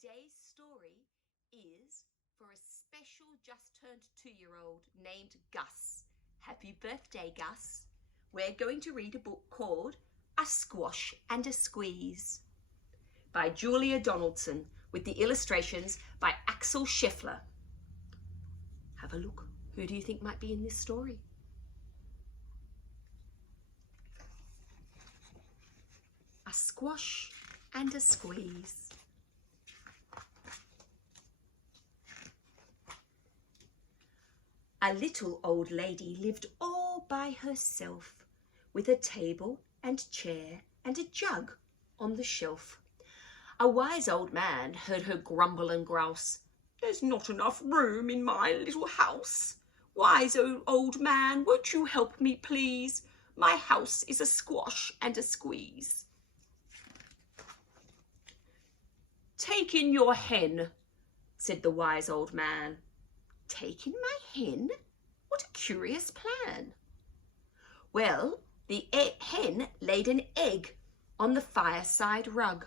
Today's story is for a special just turned 2-year-old named Gus. Happy birthday, Gus. We're going to read a book called A Squash and a Squeeze by Julia Donaldson with the illustrations by Axel Scheffler. Have a look. Who do you think might be in this story? A squash and a squeeze. A little old lady lived all by herself, with a table and chair and a jug on the shelf. A wise old man heard her grumble and grouse. "There's not enough room in my little house. Wise old man, won't you help me, please? My house is a squash and a squeeze." "Take in your hen," said the wise old man. "Take in my hen? What a curious plan." Well, the hen laid an egg on the fireside rug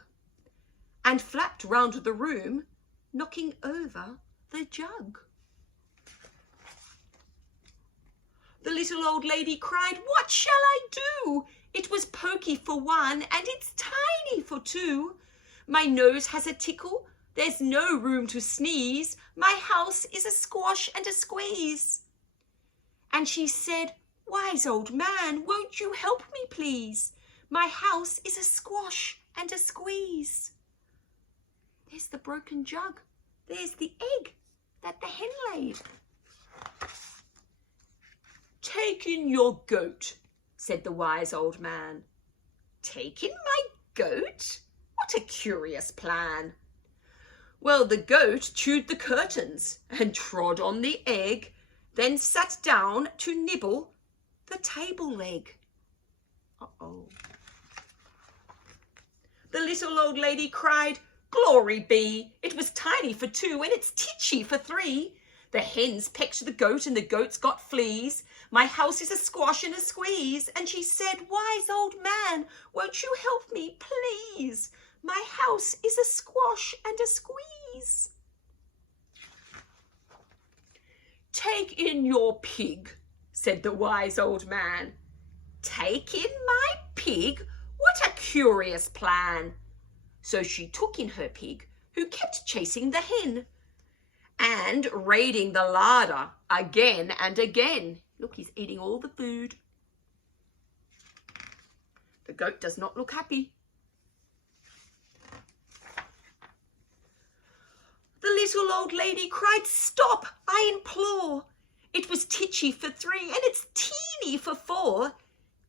and flapped round the room, knocking over the jug. The little old lady cried, "What shall I do? It was pokey for one and it's tiny for two. My nose has a tickle. There's no room to sneeze. My house is a squash and a squeeze." And she said, "Wise old man, won't you help me, please? My house is a squash and a squeeze." There's the broken jug. There's the egg that the hen laid. "Take in your goat," said the wise old man. "Take in my goat? What a curious plan." Well, the goat chewed the curtains and trod on the egg, then sat down to nibble the table leg. Uh-oh. The little old lady cried, "Glory be! It was tiny for two and it's titchy for three. The hens pecked the goat and the goats got fleas. My house is a squash and a squeeze." And she said, "Wise old man, won't you help me, please? My house is a squash and a squeeze." "Take in your pig," said the wise old man. "Take in my pig? What a curious plan." So she took in her pig, who kept chasing the hen and raiding the larder again and again. Look, he's eating all the food. The goat does not look happy. The little old lady cried, "Stop, I implore. It was titchy for three and it's teeny for four.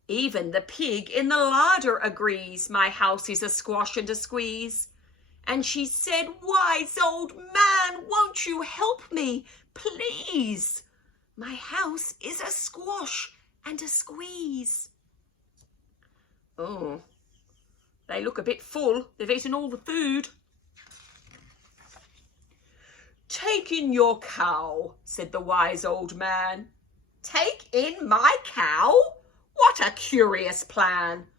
Even the pig in the larder agrees. My house is a squash and a squeeze." And she said, "Wise old man, won't you help me, please? My house is a squash and a squeeze." Oh, they look a bit full. They've eaten all the food. "Take in your cow," said the wise old man. "Take in my cow? What a curious plan."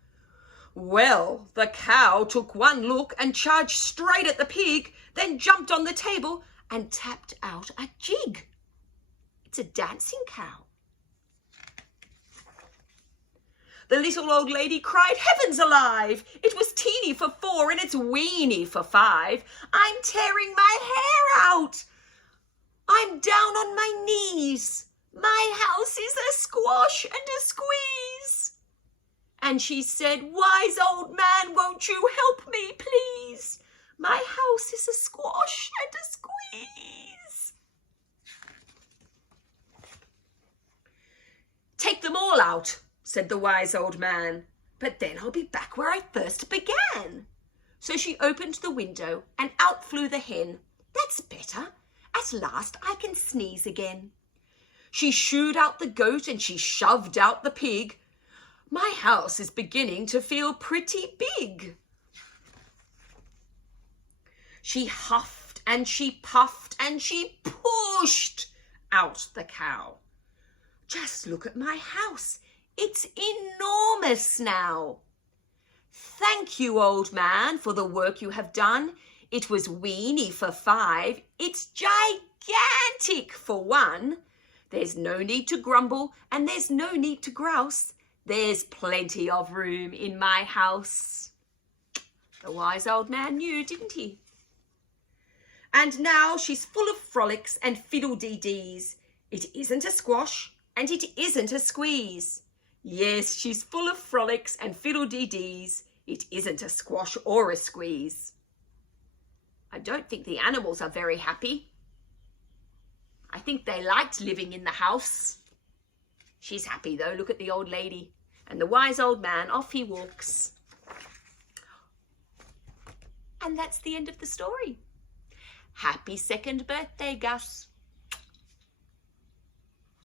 Well, the cow took one look and charged straight at the pig, then jumped on the table and tapped out a jig. It's a dancing cow. The little old lady cried, "Heavens alive! It was teeny for four and it's weeny for five. I'm tearing my hair out. I'm down on my knees. My house is a squash and a squeeze." And she said, "Wise old man, won't you help me, please? My house is a squash and a squeeze." "Take them all out," said the wise old man, "but then I'll be back where I first began." So she opened the window and out flew the hen. That's better. At last I can sneeze again. She shooed out the goat and she shoved out the pig. My house is beginning to feel pretty big. She huffed and she puffed and she pushed out the cow. "Just look at my house. It's enormous now." "Thank you, old man, for the work you have done. It was weeny for 5. It's gigantic for 1. There's no need to grumble and there's no need to grouse. There's plenty of room in my house. The wise old man knew, didn't he? And now she's full of frolics and fiddle-dee-dees. It isn't a squash and it isn't a squeeze. Yes, she's full of frolics and fiddle-dee-dees. It isn't a squash or a squeeze. I don't think the animals are very happy. I think they liked living in the house. She's happy though, look at the old lady. And the wise old man, off he walks. And that's the end of the story. Happy 2nd birthday, Gus.